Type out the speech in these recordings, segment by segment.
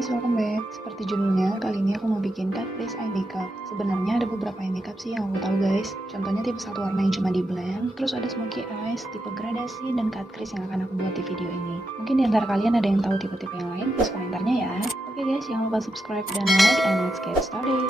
guys, welcome back. Seperti judulnya, kali ini aku mau bikin cut crease eye makeup. Sebenarnya ada beberapa eye makeup sih yang aku tahu guys. Contohnya tipe satu warna yang cuma di blend, terus ada smoky eyes, tipe gradasi, dan cut crease yang akan aku buat di video ini. Mungkin di antara kalian ada yang tahu tipe-tipe yang lain, tulis komentarnya ya. Oke guys, jangan lupa subscribe dan like, and let's get started.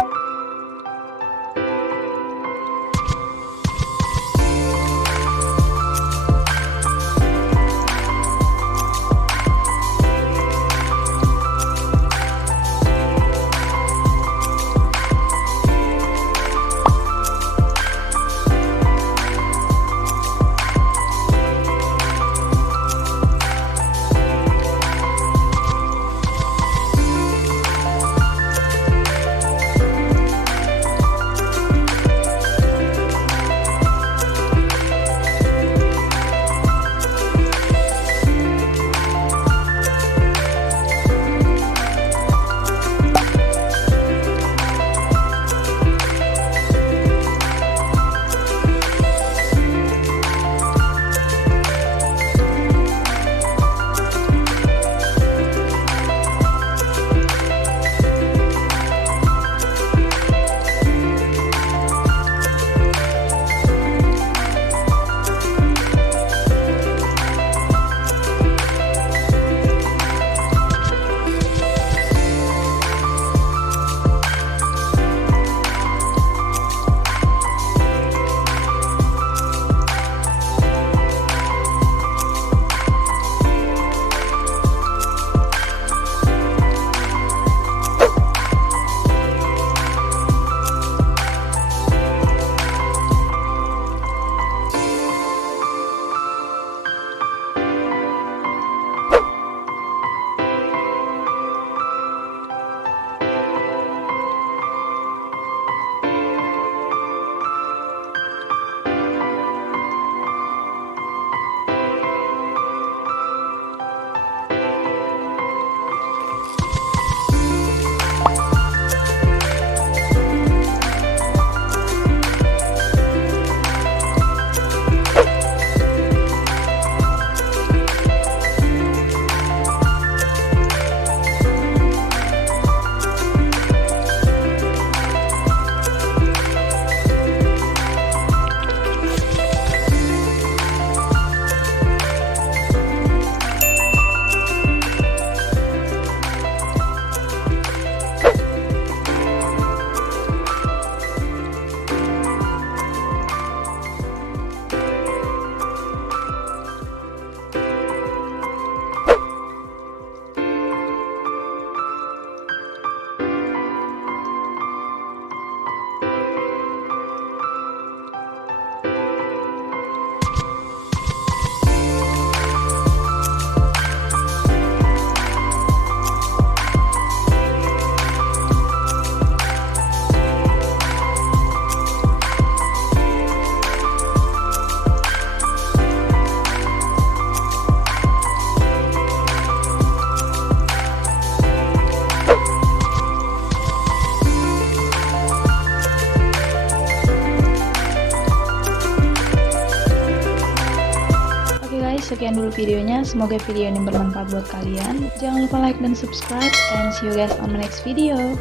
Sekian dulu videonya, semoga video ini bermanfaat buat kalian. Jangan lupa like dan subscribe, and see you guys on my next video.